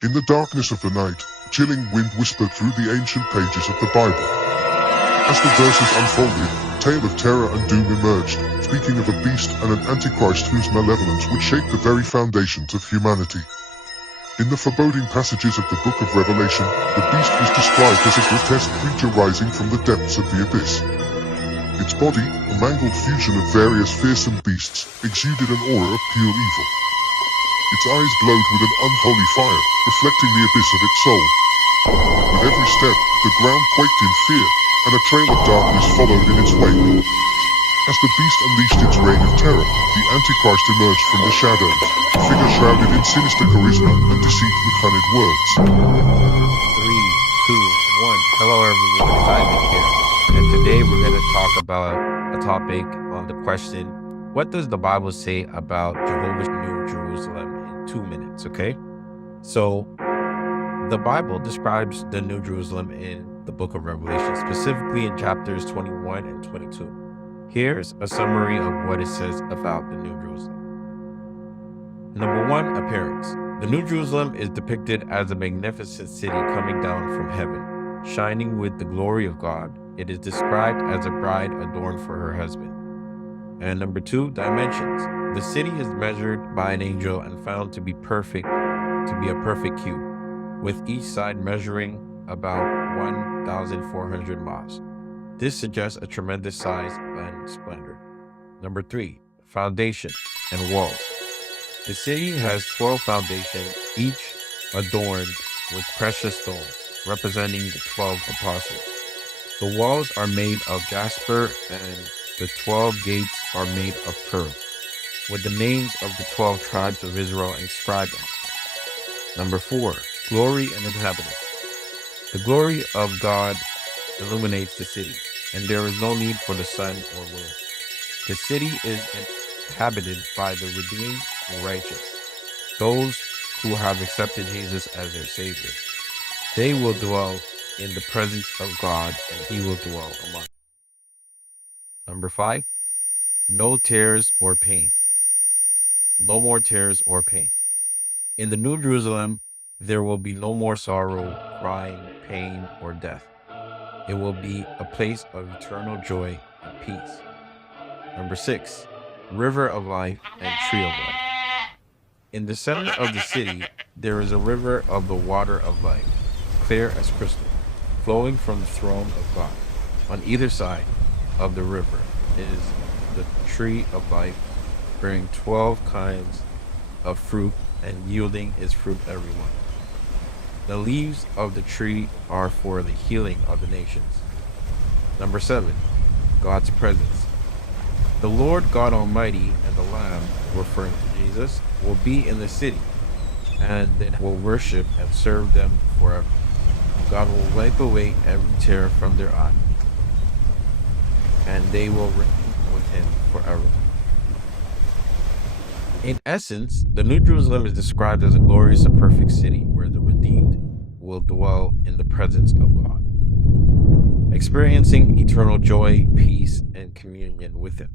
In the darkness of the night, a chilling wind whispered through the ancient pages of the Bible. As the verses unfolded, a tale of terror and doom emerged, speaking of a beast and an antichrist whose malevolence would shake the very foundations of humanity. In the foreboding passages of the book of Revelation, the beast was described as a grotesque creature rising from the depths of the abyss. Its body, a mangled fusion of various fearsome beasts, exuded an aura of pure evil. Its eyes glowed with an unholy fire, reflecting the abyss of its soul. With every step, the ground quaked in fear, and a trail of darkness followed in its wake. As the beast unleashed its reign of terror, the Antichrist emerged from the shadows, a figure shrouded in sinister charisma and deceit with honeyed words. 3, 2, 1. Hello everyone, it's Isaac here. And today we're going to talk about a topic on the question, what does the Bible say about Jehovah's New Jerusalem in 2 minutes, okay? So, the Bible describes the New Jerusalem in the book of Revelation, specifically in chapters 21 and 22. Here's a summary of what it says about the New Jerusalem. Number 1, appearance. The New Jerusalem is depicted as a magnificent city coming down from heaven, shining with the glory of God. It is described as a bride adorned for her husband. And number 2, dimensions. The city is measured by an angel and found to be perfect, to be a perfect cube, with each side measuring about 1,400 miles. This suggests a tremendous size and splendor. Number 3, foundation and walls. The city has 12 foundations, each adorned with precious stones, representing the 12 apostles. The walls are made of jasper and the 12 gates are made of pearl, with the names of the 12 tribes of Israel inscribed on them. Number 4, glory and inhabitants. The glory of God illuminates the city, and there is no need for the sun or moon. The city is inhabited by the redeemed and righteous, those who have accepted Jesus as their Savior. They will dwell in the presence of God, and He will dwell among them. Number 5, no tears or pain. No more tears or pain. In the New Jerusalem, there will be no more sorrow, crying, pain, or death. It will be a place of eternal joy and peace. Number 6, river of life and tree of life. In the center of the city, there is a river of the water of life, clear as crystal, flowing from the throne of God. On either side of the river is the tree of life, bearing 12 kinds of fruit and yielding its fruit every month. The leaves of the tree are for the healing of the nations. Number 7, God's presence. The Lord God Almighty and the Lamb, referring to Jesus, will be in the city, and they will worship and serve them forever. God will wipe away every tear from their eye, and they will reign with Him forever. In essence, the New Jerusalem is described as a glorious and perfect city where the redeemed will dwell in the presence of God, experiencing eternal joy, peace, and communion with Him.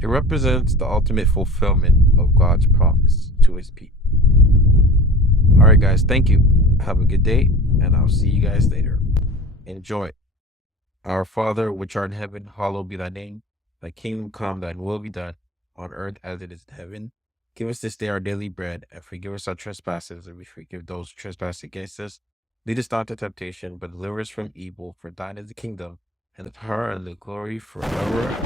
It represents the ultimate fulfillment of God's promise to His people. All right, guys, thank you. Have a good day, and I'll see you guys later. Enjoy. Our Father, which art in heaven, hallowed be thy name. Thy kingdom come, thine will be done, on earth as it is in heaven. Give us this day our daily bread, and forgive us our trespasses, and we forgive those who trespass against us. Lead us not into temptation, but deliver us from evil. For thine is the kingdom, and the power, and the glory forever.